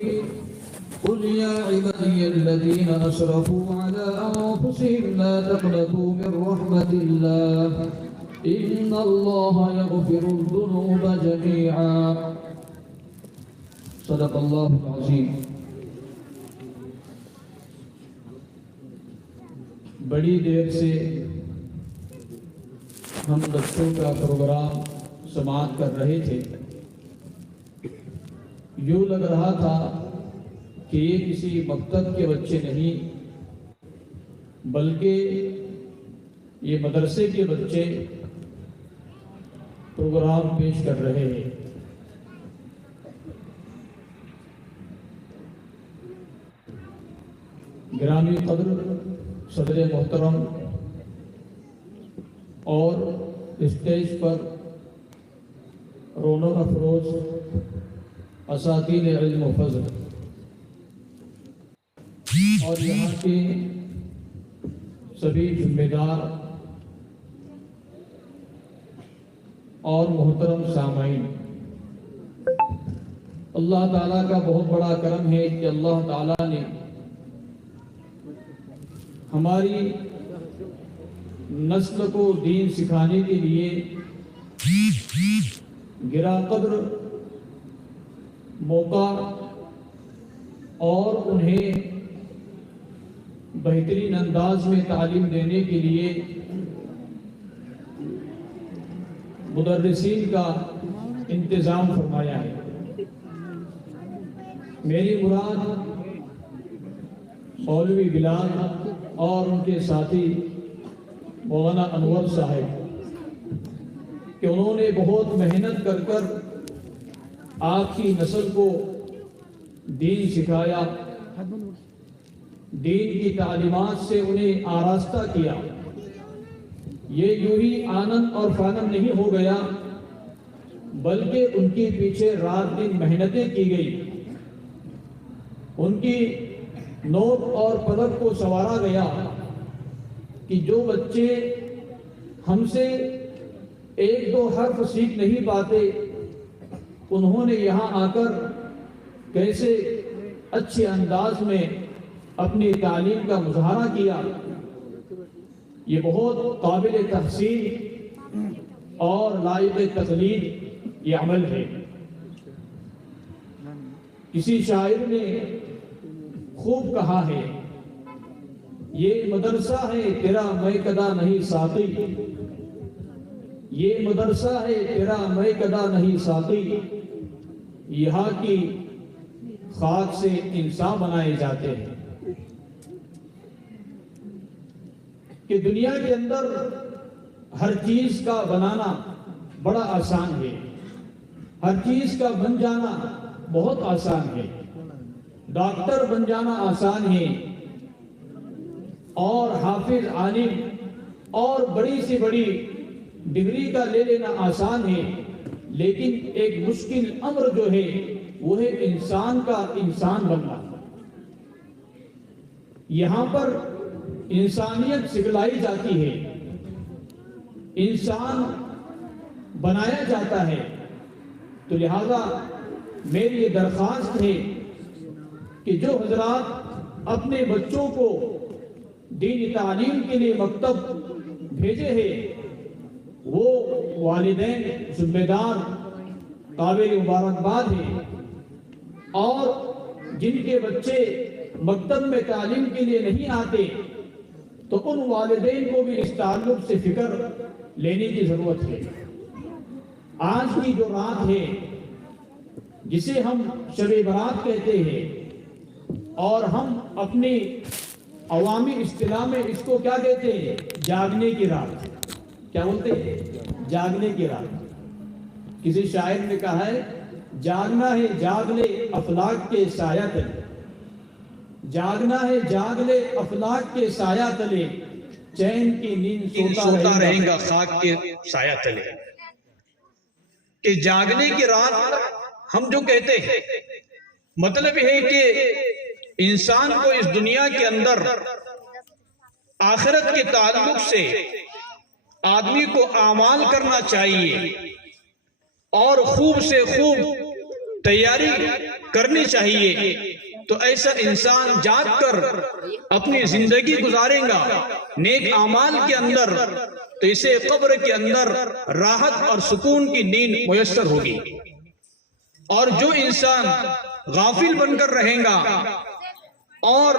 قل يا عبادي الذين أسرفوا على أنفسهم لا تقنطوا من رحمة الله إن الله يغفر الذنوب جميعا صدق الله العظيم. بڑی دیر سے ہم بچوں کا پروگرام سماعت کر رہے تھے. یوں لگ رہا تھا کہ یہ کسی مکتب کے بچے نہیں بلکہ یہ مدرسے کے بچے پروگرام پیش کر رہے ہیں. گرامی قدر صدر محترم اور اسٹیج پر رونق افروز اساتذہ علم و فضل اور یہاں کے سبھی ذمہ دار اور محترم سامعین، اللہ تعالیٰ کا بہت بڑا کرم ہے کہ اللہ تعالیٰ نے ہماری نسل کو دین سکھانے کے لیے گرا قدر موقع اور انہیں بہترین انداز میں تعلیم دینے کے لیے مدرسین کا انتظام فرمایا ہے. میری مراد مولوی بلال اور ان کے ساتھی مولانا انور صاحب کہ انہوں نے بہت محنت کر کر آپ کی نسل کو دین سکھایا، دین کی تعلیمات سے انہیں آراستہ کیا. یہ یوں ہی آنند اور فانند نہیں ہو گیا بلکہ ان کے پیچھے رات دن محنتیں کی گئی. ان کی نوک اور پلک کو سنوارا گیا کہ جو بچے ہم سے ایک دو حرف سیکھ نہیں پاتے انہوں نے یہاں آ کر کیسے اچھے انداز میں اپنی تعلیم کا مظاہرہ کیا. یہ بہت قابل تحسین اور لائق تقلید یہ عمل ہے. کسی شاعر نے خوب کہا ہے، یہ مدرسہ ہے تیرا میں کدا نہیں ساقی، یہ مدرسہ ہے تیرا میں کدا نہیں ساقی، یہاں کی خاک سے انسان بنائے جاتے ہیں. کہ دنیا کے اندر ہر چیز کا بنانا بڑا آسان ہے، ہر چیز کا بن جانا بہت آسان ہے. ڈاکٹر بن جانا آسان ہے اور حافظ عالم اور بڑی سے بڑی ڈگری کا لے لینا آسان ہے، لیکن ایک مشکل امر جو ہے وہ ہے انسان کا انسان بننا. یہاں پر انسانیت سکھلائی جاتی ہے، انسان بنایا جاتا ہے. تو لہذا میری یہ درخواست ہے کہ جو حضرات اپنے بچوں کو دینی تعلیم کے لیے مکتب بھیجے ہیں وہ والدین ذمہ دار قابل مبارکباد ہیں، اور جن کے بچے مکتب میں تعلیم کے لیے نہیں آتے تو ان والدین کو بھی اس تعلق سے فکر لینے کی ضرورت ہے. آج کی جو رات ہے جسے ہم شب برات کہتے ہیں اور ہم اپنی عوامی اصطلاح میں اس کو کیا کہتے ہیں، جاگنے کی رات. کیا بولتے ہیں؟ جاگنے کی رات. کسی شاعر نے کہا ہے جاگنا ہے جاگ لے افلاک کے سایہ تلے، جاگنا ہے جاگ لے افلاک کے سایہ تلے، چین کی نیند سوتا رہیں گا خاک کے سایہ تلے. کہ جاگنے کی رات ہم جو کہتے ہیں مطلب ہے کہ انسان کو اس دنیا کے اندر آخرت کے تعلق سے آدمی کو اعمال کرنا چاہیے اور خوب سے خوب تیاری کرنی چاہیے، تو ایسا انسان جاگ کر اپنی زندگی گزارے گا نیک اعمال کے اندر، تو اسے قبر کے اندر راحت اور سکون کی نیند میسر ہوگی۔ اور جو انسان غافل بن کر رہے گا اور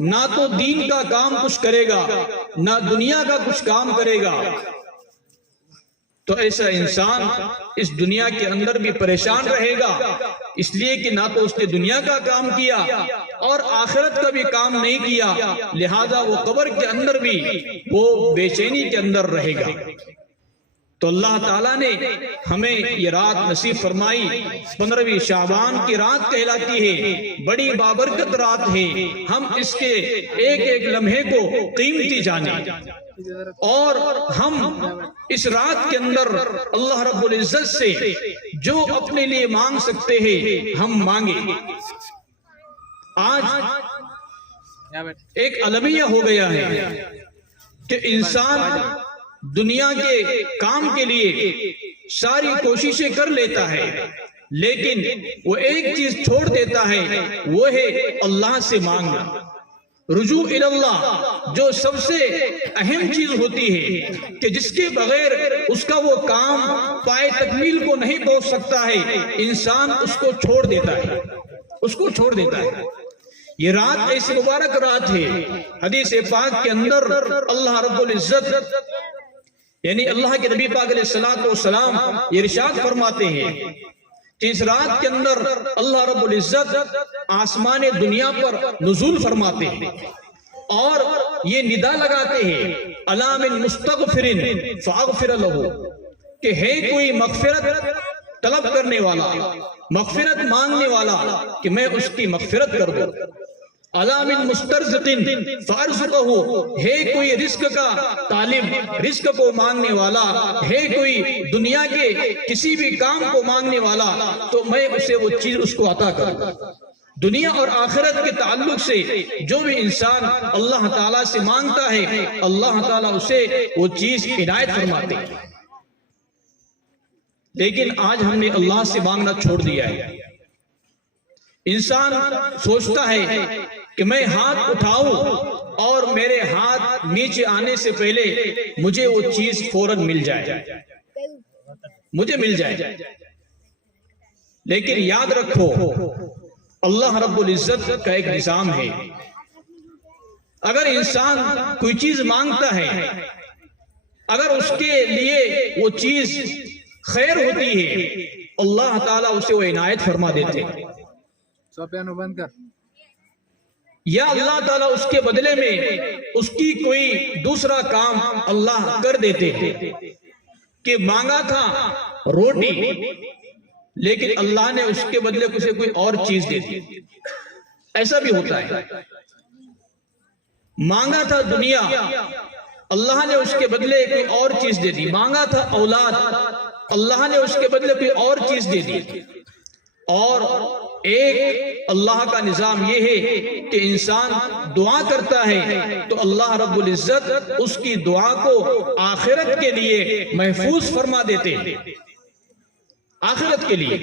نہ تو دین کا کام کچھ کرے گا نہ دنیا کا کچھ کام کرے گا، تو ایسا انسان اس دنیا کے اندر بھی پریشان رہے گا، اس لیے کہ نہ تو اس نے دنیا کا کام کیا اور آخرت کا بھی کام نہیں کیا، لہذا وہ قبر کے اندر بھی وہ بے چینی کے اندر رہے گا۔ تو اللہ تعالیٰ نے ہمیں یہ رات نصیب فرمائی، 15ویں شعبان کی رات کہلاتی ہے، بڑی بابرکت رات ہے، ہم اس کے ایک ایک لمحے کو قیمتی جانیں، اور ہم اس رات کے اندر اللہ رب العزت سے جو اپنے لیے مانگ سکتے ہیں ہم مانگیں۔ آج ایک المیہ ہو گیا ہے کہ انسان دنیا کے کام کے لیے ساری کوششیں کر لیتا ہے، لیکن وہ ایک چیز چھوڑ دیتا ہے، وہ ہے اللہ سے مانگنا، رجوع اللہ، جو سب سے اہم چیز ہوتی ہے کہ جس کے بغیر اس کا وہ کام پائے تکمیل کو نہیں پہنچ سکتا ہے، انسان اس کو چھوڑ دیتا ہے، اس کو چھوڑ دیتا ہے۔ یہ رات ایسی مبارک رات ہے، حدیث پاک کے اندر اللہ رب العزت یعنی اللہ کے نبی پاک علیہ السلام یہ ارشاد فرماتے ہیں کہ اس رات کے اندر اللہ رب العزت آسمان دنیا پر نزول فرماتے ہیں اور یہ ندا لگاتے ہیں الا من مستغفر فاغفر له، کہ ہے کوئی مغفرت طلب کرنے والا، مغفرت مانگنے والا کہ میں اس کی مغفرت کر دوں، الا من مسترزق فارزقه، ہے کوئی رزق کا طالب، رزق کو مانگنے والا، ہے کوئی دنیا کے کسی بھی کام کو مانگنے والا، تو میں اسے وہ چیز اس کو عطا کروں۔ دنیا اور آخرت کے تعلق سے جو بھی انسان اللہ تعالیٰ سے مانگتا ہے، اللہ تعالیٰ اسے وہ چیز عنایت فرماتے ہیں۔ لیکن آج ہم نے اللہ سے مانگنا چھوڑ دیا ہے۔ انسان سوچتا ہے کہ میں ہاتھ اٹھاؤں اور میرے ہاتھ نیچے آنے سے پہلے مجھے وہ چیز فوراً مل جائے، مجھے مل جائے۔ لیکن یاد رکھو اللہ رب العزت کا ایک نظام ہے، اگر انسان کوئی چیز مانگتا ہے، اگر اس کے لیے وہ چیز خیر ہوتی ہے، اللہ تعالیٰ اسے وہ عنایت فرما دیتے ہیں، یا اللہ تعالیٰ اس کے بدلے میں اس کی کوئی دوسرا کام اللہ کر دیتے ہیں۔ کہ مانگا تھا روٹی، لیکن اللہ نے اس کے بدلے اسے کوئی اور چیز دے دی، ایسا بھی ہوتا ہے۔ مانگا تھا دنیا، اللہ نے اس کے بدلے کوئی اور چیز دے دی، مانگا تھا اولاد، اللہ نے اس کے بدلے کوئی اور چیز دے دی۔ اور ایک اللہ کا نظام یہ ہے کہ انسان دعا کرتا ہے تو اللہ رب العزت اس کی دعا کو آخرت کے لیے محفوظ فرما دیتے ہیں، آخرت کے لیے،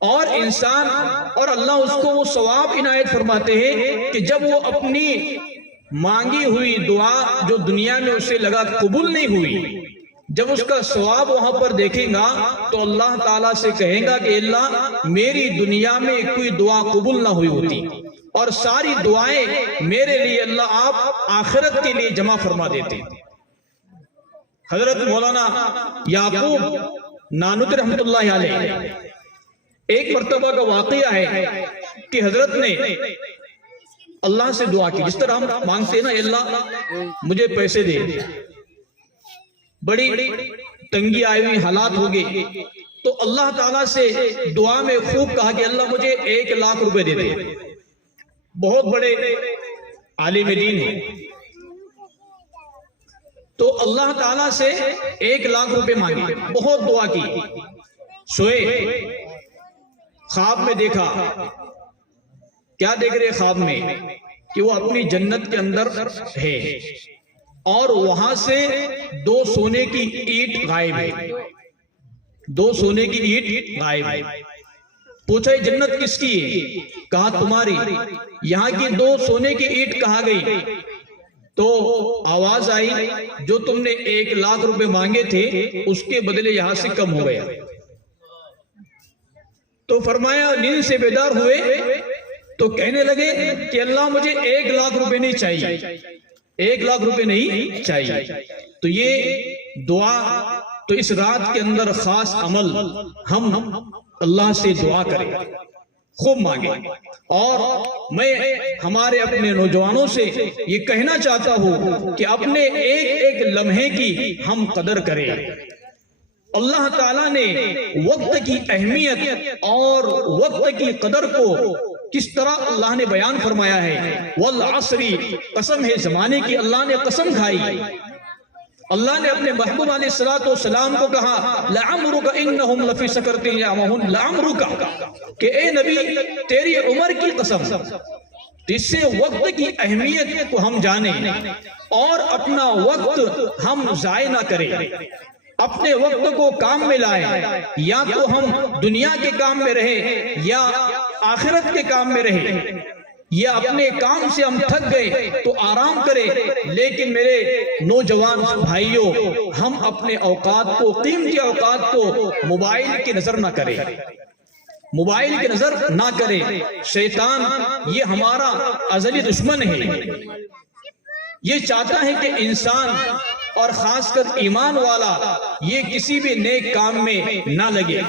اور انسان اور اللہ اس کو وہ ثواب عنایت فرماتے ہیں کہ جب وہ اپنی مانگی ہوئی دعا جو دنیا میں اسے لگا قبول نہیں ہوئی، جب اس کا ثواب وہاں پر دیکھیں گا تو اللہ تعالیٰ سے کہیں گا کہ اللہ میری دنیا میں کوئی دعا قبول نہ ہوئی ہوتی اور ساری دعائیں میرے لیے اللہ آپ آخرت کے لیے جمع فرما دیتے۔ حضرت مولانا یعقوب نانوتوی رحمت اللہ علیہ ایک مرتبہ کا واقعہ ہے کہ حضرت نے اللہ سے دعا کی، جس طرح ہم مانگتے ہیں نا اللہ مجھے پیسے دے، بڑی تنگی آئی ہوئی حالات ہو گئے تو اللہ تعالیٰ سے دعا میں خوب کہا کہ اللہ مجھے 1 لاکھ روپے دے دے، بہت بڑے عالم دین ہیں، تو اللہ تعالیٰ سے 1 لاکھ روپے مانگے، بہت دعا کی، سوئے، خواب میں دیکھا، کیا دیکھ رہے خواب میں کہ وہ اپنی جنت کے اندر ہے اور وہاں سے 2 سونے کی اینٹ غائب ہے، 2 سونے کی اینٹ غائب ہے، پوچھا یہ جنت کس کی ہے؟ کہا تمہاری، یہاں کی 2 سونے کی اینٹ کہا گئی، تو آواز آئی جو تم نے 1 لاکھ روپے مانگے تھے اس کے بدلے یہاں سے کم ہو گیا۔ تو فرمایا نیند سے بیدار ہوئے تو کہنے لگے کہ اللہ مجھے 1 لاکھ روپے نہیں چاہیے، 1 لاکھ روپے نہیں چاہیے۔ تو یہ دعا، تو اس رات کے اندر خاص عمل ہم اللہ سے دعا کریں، خوب مانگیں۔ اور میں ہمارے اپنے نوجوانوں سے یہ کہنا چاہتا ہوں کہ اپنے ایک ایک لمحے کی ہم قدر کریں۔ اللہ تعالیٰ نے وقت کی اہمیت اور وقت کی قدر کو کس طرح اللہ نے بیان فرمایا ہے۔ والعصر، قسم ہے زمانے کی، اللہ نے قسم کھائی۔ اللہ نے اپنے محبوب علیہ السلام کو کہا لعمرک انہم لفی سکرتہم یعمہون، لعمرک کہ اے نبی تیری عمر کی قسم، جس سے وقت کی اہمیت کو ہم جانیں اور اپنا وقت ہم ضائع نہ کریں، اپنے وقت کو کام میں لائیں، یا تو ہم دنیا کے کام میں رہیں یا آخرت کے کام میں رہیں، یا اپنے کام سے ہم تھک گئے تو آرام کریں۔ لیکن میرے نوجوان بھائیوں، ہم اپنے اوقات کو، قیمتی اوقات کو موبائل کی نظر نہ کریں، موبائل کی نظر نہ کریں۔ شیطان یہ ہمارا ازلی دشمن ہے، یہ چاہتا ہے کہ انسان اور خاص کر ایمان والا یہ کسی بھی نیک کام میں نہ لگے۔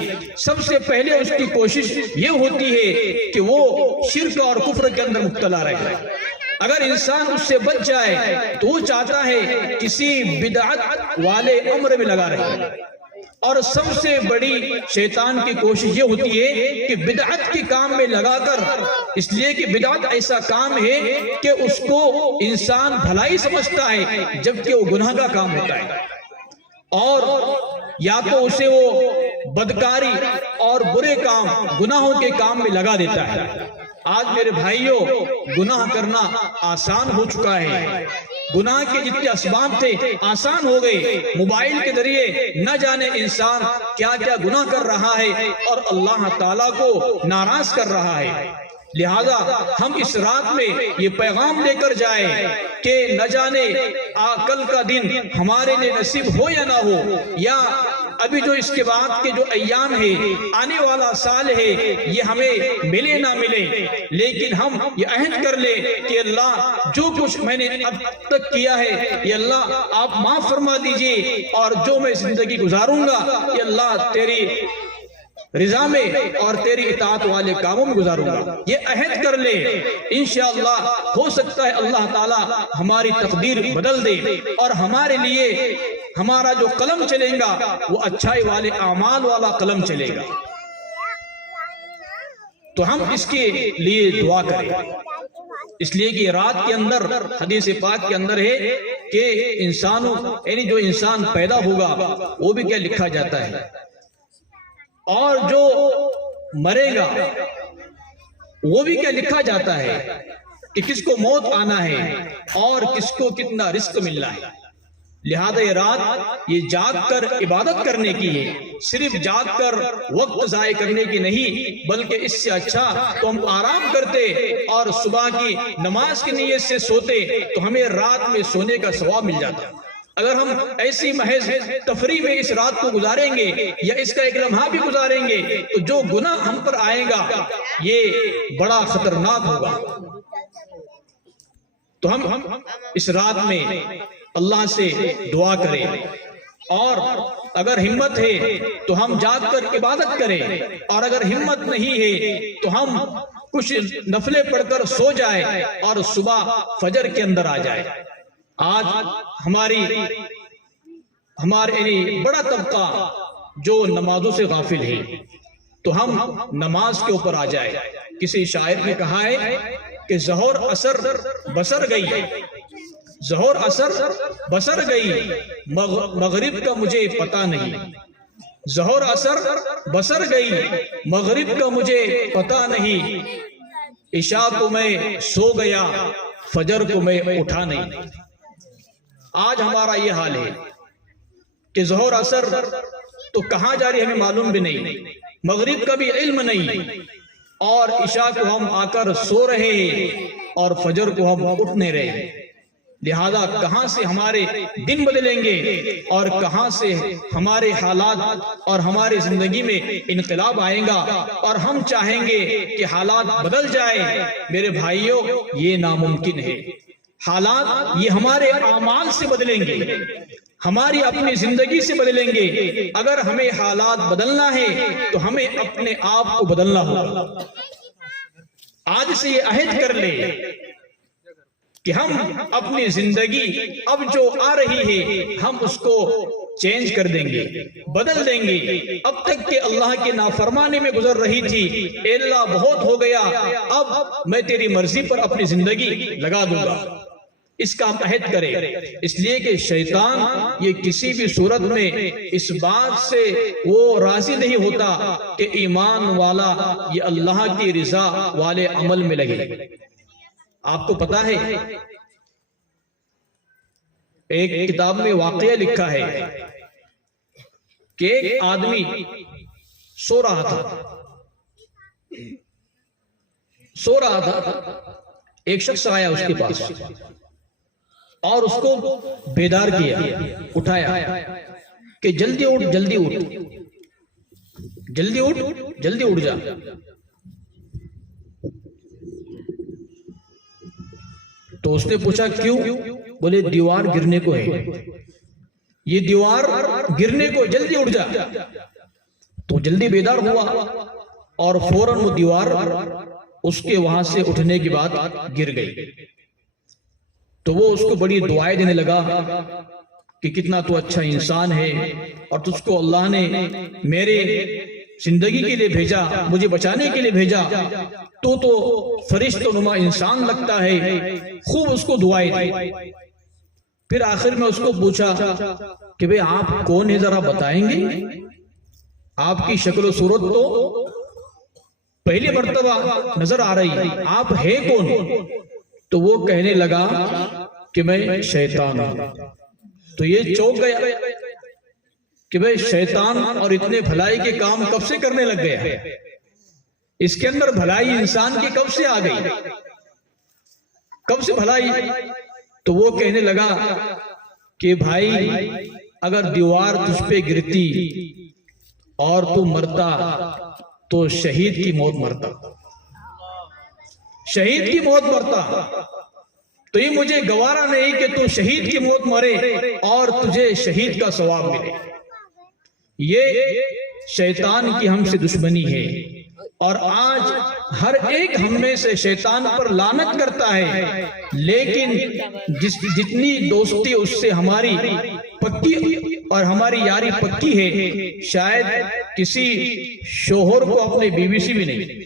سب سے پہلے اس کی کوشش یہ ہوتی ہے کہ وہ شرک اور کفر کے اندر مبتلا رہے۔ اگر انسان اس سے بچ جائے تو وہ چاہتا ہے کسی بدعت والے امر میں لگا رہے۔ اور سب سے بڑی شیطان کی کوشش یہ ہوتی ہے کہ بدعت کے کام میں لگا کر، اس لیے کہ بدعت ایسا کام ہے کہ اس کو انسان بھلائی سمجھتا ہے جبکہ وہ گناہ کا کام ہوتا ہے، اور یا تو اسے وہ بدکاری اور برے کام، گناہوں کے کام میں لگا دیتا ہے۔ آج میرے بھائیوں، گناہ کرنا آسان ہو چکا ہے، گناہ کے جتنے اسباب تھے آسان ہو گئے۔ موبائل کے ذریعے نہ جانے انسان کیا کیا گناہ کر رہا ہے اور اللہ تعالیٰ کو ناراض کر رہا ہے۔ لہذا ہم اس رات میں یہ پیغام لے کر جائیں کہ نہ جانے کل کا دن ہمارے لیے نصیب ہو یا نہ ہو، یا ابھی جو اس کے بعد کے جو ایام ہے، آنے والا سال ہے، یہ ہمیں ملے نہ ملے، لیکن ہم یہ عہد کر لیں کہ اللہ جو کچھ میں نے اب تک کیا ہے یہ اللہ آپ معاف فرما دیجئے، اور جو میں زندگی گزاروں گا یہ اللہ تیری رضا میں اور تیری اطاعت والے کاموں میں گزاروں گا۔ یہ عہد کر لے، انشاءاللہ ہو سکتا ہے اللہ تعالی ہماری تقدیر بدل دے اور ہمارے لیے ہمارا جو قلم چلے گا وہ اچھائی والے اعمال والا قلم چلے گا۔ تو ہم اس کے لیے دعا کریں، اس لیے کہ رات کے اندر حدیث پاک کے اندر ہے کہ انسانوں، یعنی جو انسان پیدا ہوگا وہ بھی کیا لکھا جاتا ہے، اور جو مرے گا وہ بھی کیا لکھا جاتا ہے کہ کس کو موت آنا ہے اور کس کو کتنا رزق ملنا ہے۔ لہذا یہ رات یہ جاگ کر عبادت کرنے کی ہے، صرف جاگ کر وقت ضائع کرنے کی نہیں، بلکہ اس سے اچھا تو ہم آرام کرتے اور صبح کی نماز کی نیت سے سوتے تو ہمیں رات میں سونے کا ثواب مل جاتا۔ اگر ہم ایسی محض تفریح میں اس رات کو گزاریں گے یا اس کا ایک لمحہ بھی گزاریں گے تو جو گناہ ہم پر آئے گا یہ بڑا خطرناک ہوگا۔ تو ہم اس رات میں اللہ سے دعا کریں، اور اگر ہمت ہے تو ہم جاگ کر عبادت کریں، اور اگر ہمت نہیں ہے تو ہم کچھ نفلیں پڑھ کر سو جائیں اور صبح فجر کے اندر آ جائیں۔ آج ہمارے بڑا طبقہ جو نمازوں سے غافل ہے، تو ہم نماز کے اوپر آ جائے۔ کسی شاعر نے کہا ہے کہ ظہر اثر بسر گئی، ظہر اثر بسر گئی، مغرب کا مجھے پتہ نہیں، ظہر اثر بسر گئی، مغرب کا مجھے پتہ نہیں، عشاء کو میں سو گیا، فجر کو میں اٹھا نہیں۔ آج ہمارا یہ حال ہے کہ ظہر اثر تو کہاں جا رہی ہمیں معلوم بھی نہیں، مغرب کا بھی علم نہیں، اور عشاء کو ہم آ کر سو رہے ہیں اور فجر کو ہم اٹھنے رہے۔ لہذا کہاں سے ہمارے دن بدلیں گے اور کہاں سے ہمارے حالات اور ہماری زندگی میں انقلاب آئیں گا اور ہم چاہیں گے کہ حالات بدل جائے؟ میرے بھائیوں، یہ ناممکن ہے۔ حالات یہ ہمارے اعمال سے بدلیں گے، ہماری اپنی زندگی سے بدلیں گے۔ اگر ہمیں حالات بدلنا ہے تو ہمیں اپنے آپ کو بدلنا ہوگا۔ آج سے یہ عہد کر لے کہ ہم اپنی زندگی اب جو آ رہی ہے ہم اس کو چینج کر دیں گے، بدل دیں گے۔ اب تک کہ اللہ کے نافرمانی میں گزر رہی تھی، اے اللہ بہت ہو گیا، اب میں تیری مرضی پر اپنی زندگی لگا دوں گا۔ اس کا ہم عہد کریں، اس لیے کہ شیطان یہ کسی بھی صورت میں اس بات سے وہ راضی نہیں ہوتا کہ ایمان والا یہ اللہ کی رضا والے عمل میں لگے۔ آپ کو پتا ہے ایک کتاب میں واقعہ لکھا ہے کہ ایک آدمی سو رہا تھا، ایک شخص آیا اس کے پاس اور اس کو بیدار کیا، اٹھایا کہ جلدی اٹھ، جلدی اٹھ، جلدی اٹھ، جلدی اٹھ جا۔ تو اس نے پوچھا کیوں؟ بولے دیوار گرنے کو ہے، یہ دیوار گرنے کو، جلدی اٹھ جا۔ تو جلدی بیدار ہوا اور فوراً وہ دیوار اس کے وہاں سے اٹھنے کی بات گر گئی۔ تو وہ اس کو بڑی دعائیں دینے لگا کہ کتنا تو اچھا انسان ہے اور تجھ کو اللہ نے میرے زندگی کے لیے بھیجا، مجھے بچانے کے لیے بھیجا، تو فرشتہ نما انسان لگتا ہے۔ خوب اس کو دعائیں دی۔ پھر آخر میں اس کو پوچھا کہ بھئی آپ کون ہیں، ذرا بتائیں گے؟ آپ کی شکل و صورت تو پہلی مرتبہ نظر آ رہی ہے، آپ ہے کون؟ تو وہ کہنے لگا کہ میں شیطان ہوں۔ تو یہ چونک گیا کہ بھئی شیطان اور اتنے بھلائی کے کام کب سے کرنے لگ گیا ہے؟ اس کے اندر بھلائی انسان کی کب سے آ گئی؟ کب سے بھلائی؟ تو وہ کہنے لگا کہ بھائی اگر دیوار تجھ پہ گرتی اور تو مرتا تو شہید کی موت مرتا، شہید کی موت مرتا۔ تو یہ مجھے گوارا نہیں کہ تو شہید کی موت مرے اور تجھے شہید کا ثواب ملے۔ یہ شیطان کی ہم سے دشمنی ہے، اور آج ہر ایک ہم میں سے شیطان پر لعنت کرتا ہے، لیکن جتنی دوستی اس سے ہماری پکی اور ہماری یاری پکی ہے، شاید کسی شوہر کو اپنے بیوی سے بھی نہیں،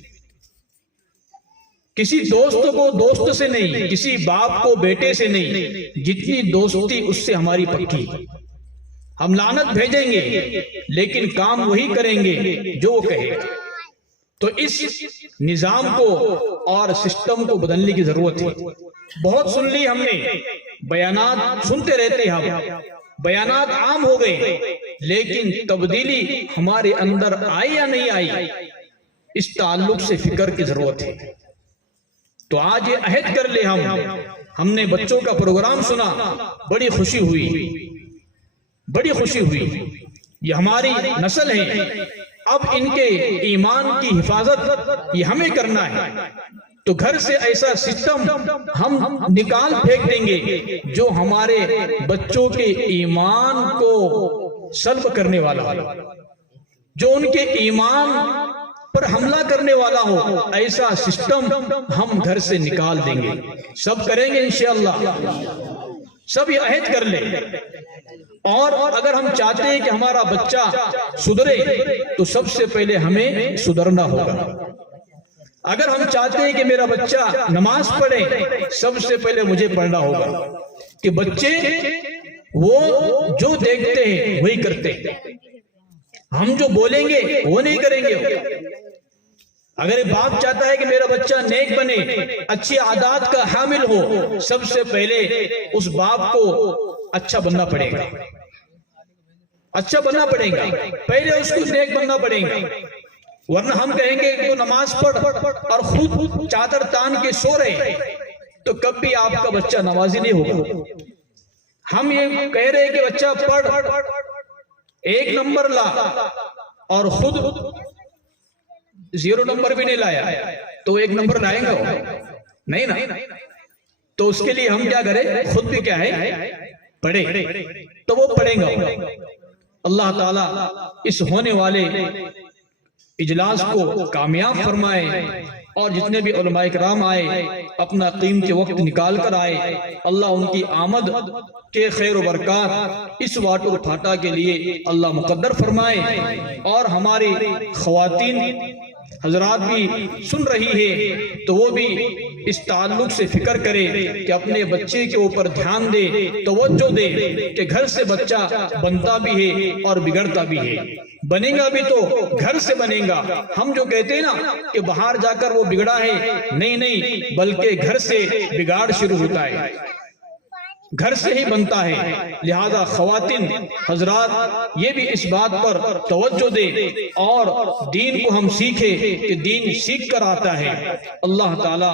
کسی دوست کو دوست سے نہیں، کسی باپ کو بیٹے سے نہیں، جتنی دوستی اس سے ہماری پکی۔ ہم لعنت بھیجیں گے لیکن کام وہی کریں گے جو وہ کہے۔ تو اس نظام کو اور سسٹم کو بدلنے کی ضرورت ہے۔ بہت سن لی ہم نے، بیانات سنتے رہتے ہم، بیانات عام ہو گئے، لیکن تبدیلی ہمارے اندر آئی یا نہیں آئی، اس تعلق سے فکر کی ضرورت ہے۔ تو آج یہ عہد کر لے ہم نے بچوں کا پروگرام سنا، بڑی خوشی ہوئی، بڑی خوشی ہوئی۔ یہ ہماری نسل ہے، اب ان کے ایمان کی حفاظت یہ ہمیں کرنا ہے۔ تو گھر سے ایسا سسٹم ہم نکال پھینک دیں گے جو ہمارے بچوں کے ایمان کو سلب کرنے والا ہو، جو ان کے ایمان پر حملہ کرنے والا ہو، ایسا سسٹم ہم گھر سے نکال دیں گے۔ سب کریں گے انشاءاللہ، سب یہ عہد کر لیں۔ اور اگر ہم چاہتے ہیں کہ ہمارا بچہ سدھرے تو سب سے پہلے ہمیں سدھرنا ہوگا۔ اگر ہم چاہتے ہیں کہ میرا بچہ نماز پڑھے، سب سے پہلے مجھے پڑھنا ہوگا، کہ بچے وہ جو دیکھتے ہیں وہی کرتے ہیں، ہم جو بولیں گے وہ نہیں کریں گے۔ اگر باپ چاہتا ہے کہ میرا بچہ نیک بنے، اچھی عادات کا حامل ہو، سب سے پہلے اس باپ کو اچھا بننا پڑے گا، اچھا بننا پڑے گا، پہلے اس کو نیک بننا پڑے گا۔ ورنہ ہم کہیں گے کہ تو نماز پڑھ اور خود چادر تان کے سو رہے تو کبھی آپ کا بچہ نمازی نہیں ہوگا. ہم یہ کہہ رہے کہ بچہ پڑھ 1 نمبر لا اور خود 0 نمبر بھی نہیں لایا تو 1 نمبر لائیں گا نہیں نا. تو اس کے لیے ہم کیا کریں, خود بھی کیا ہے پڑھے تو وہ پڑھیں گا. اللہ تعالیٰ اس ہونے والے اجلاس کو کامیاب فرمائے اور جتنے بھی علماء کرام آئے اپنا قیمتی وقت نکال کر آئے, اللہ ان کی آمد کے خیر و برکات اس واٹر پھاٹا کے لیے اللہ مقدر فرمائے. اور ہماری خواتین حضرات بھی سن رہی ہے تو وہ بھی اس تعلق سے فکر کرے کہ اپنے بچے کے اوپر دھیان دے, توجہ دے کہ گھر سے بچہ بنتا بھی ہے اور بگڑتا بھی ہے. بنے گا بھی تو گھر سے بنے گا. ہم جو کہتے ہیں نا کہ باہر جا کر وہ بگڑا ہے, نہیں بلکہ گھر سے بگاڑ شروع ہوتا ہے, گھر سے ہی بنتا ہے. لہذا خواتین حضرات یہ بھی اس بات پر توجہ دے اور دین کو ہم سیکھیں کہ دین سیکھ کر آتا ہے. اللہ تعالیٰ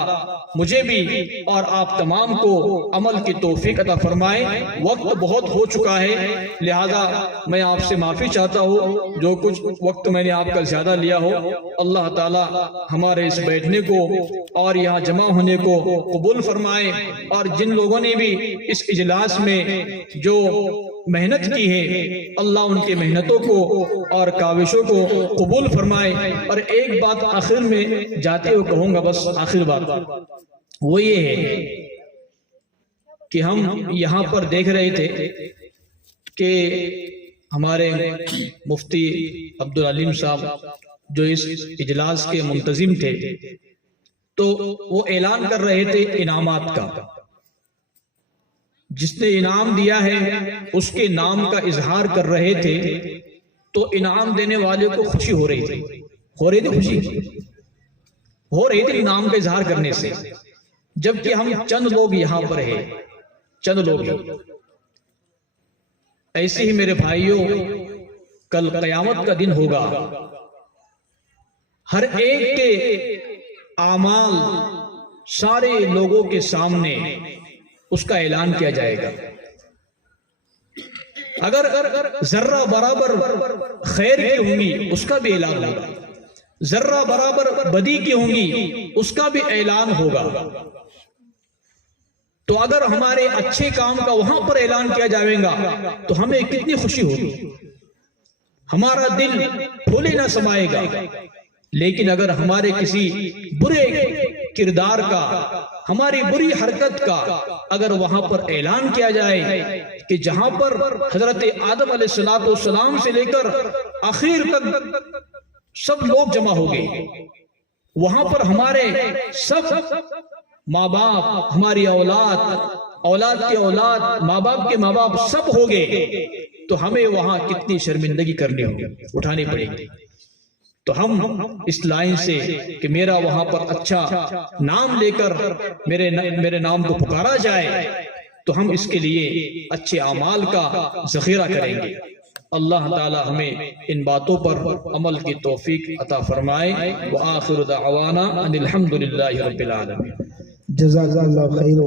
مجھے بھی اور آپ تمام کو عمل کی توفیق عطا فرمائے. وقت بہت ہو چکا ہے لہذا میں آپ سے معافی چاہتا ہوں جو کچھ وقت میں نے آپ کا زیادہ لیا ہو. اللہ تعالیٰ ہمارے اس بیٹھنے کو اور یہاں جمع ہونے کو قبول فرمائے اور جن لوگوں نے بھی اس اجلاس میں جو محنت کی ہے اللہ ان کی محنتوں کو اور کاوشوں کو قبول فرمائے. اور ایک بات آخر میں جاتے ہوئے کہوں گا, بس آخر بات وہ یہ ہے کہ ہم یہاں پر دیکھ رہے تھے کہ ہمارے مفتی عبدالعلیم صاحب جو اس اجلاس کے منتظم تھے تو وہ اعلان کر رہے تھے انعامات کا. جس نے انعام دیا ہے اس کے نام کا اظہار کر رہے تھے تو انعام دینے والے کو خوشی ہو رہی تھی انعام کا اظہار کرنے سے, جبکہ ہم چند لوگ یہاں پر ہیں, چند لوگ ہیں. ایسے ہی میرے بھائیوں کل قیامت کا دن ہوگا, ہر ایک کے اعمال سارے لوگوں کے سامنے اس کا اعلان کیا جائے گا. اگر ذرہ برابر خیر کی ہوں گی اس کا بھی اعلان ہوگا, ذرہ برابر بدی کی ہوں گی اس کا بھی اعلان ہوگا. تو اگر ہمارے اچھے کام کا وہاں پر اعلان کیا جائے گا تو ہمیں کتنی خوشی ہوگی, ہمارا دل پھولے نہ سمائے گا. لیکن اگر ہمارے کسی برے کردار کا, ہماری بری حرکت کا اگر وہاں پر اعلان کیا جائے کہ جہاں پر حضرت آدم علیہ السلام سے لے کر آخر تک سب لوگ جمع ہو گئے, وہاں پر ہمارے سب ماں باپ, ہماری اولاد کے اولاد, ماں باپ کے ماں باپ سب ہو گئے تو ہمیں وہاں کتنی شرمندگی کرنی ہوگی, اٹھانی پڑے گی. تو ہم اس لائن سے کہ میرا وہاں پر اچھا نام لے کر میرے نام کو پکارا جائے تو ہم اس کے لیے اچھے اعمال کا ذخیرہ کریں گے. اللہ تعالی ہمیں ان باتوں پر عمل کی توفیق عطا فرمائے. وآخر دعوانا ان الحمد للہ رب العالمین. جزاک اللہ خیر.